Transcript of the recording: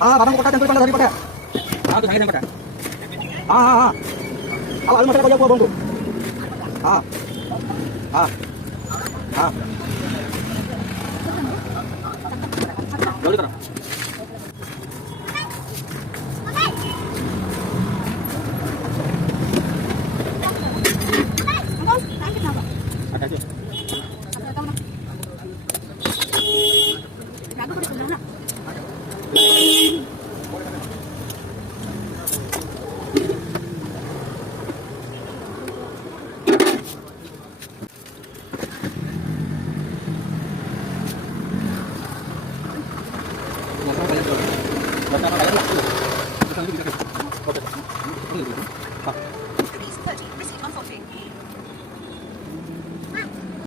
बाबा को पटा टेम्पल पटा धरी पटा तो सांगे पटा अब आलू मसाला को बंदो जल्दी करो